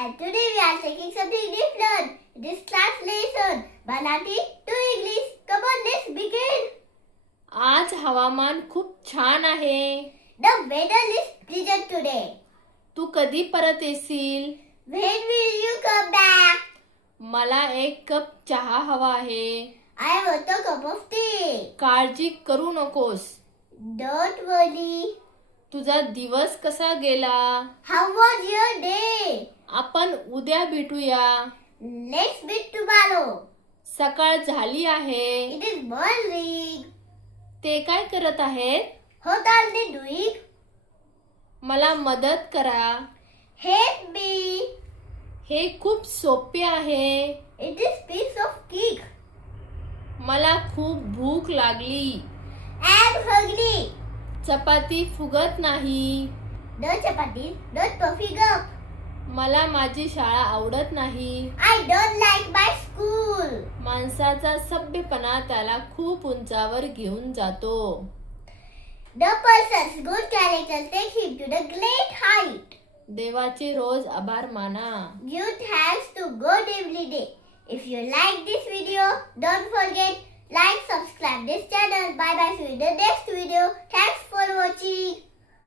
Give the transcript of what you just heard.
and today we are taking something different. This translation, Marathi to English. Come on, let's begin. आज हवामान खूप छान आहे. The weather is pleasant today. तू कधी परत येशील? When will you come back? मला एक कप चहा हवा आहे. I want a cup of tea. काळजी करू नकोस. Don't worry. तुझा दिवस कसा गेला? How was your day? आपण उद्या भेटूया. Let's meet tomorrow. सकाळ झाली आहे. It is morning. ते काय करत आहेत? What are they doing? मला मदत करा. Help me. हे खूप सोपे आहे. It is piece of cake. मला खूप भूक लागली. I'm hungry. चपाती फुगत नाही. No chapati, not puffing up. मला माझी शाळा आवडत नाही. I don't like my school. माणसाचा सभ्यपणा त्याला खूप उंचावर घेऊन जातो. The person's good character takes him to the great height. देवाचे रोज आभार माना. Give thanks to God every day. If you like this video, don't forget like, subscribe this channel. Bye bye. See you in the next video. Thanks for watching.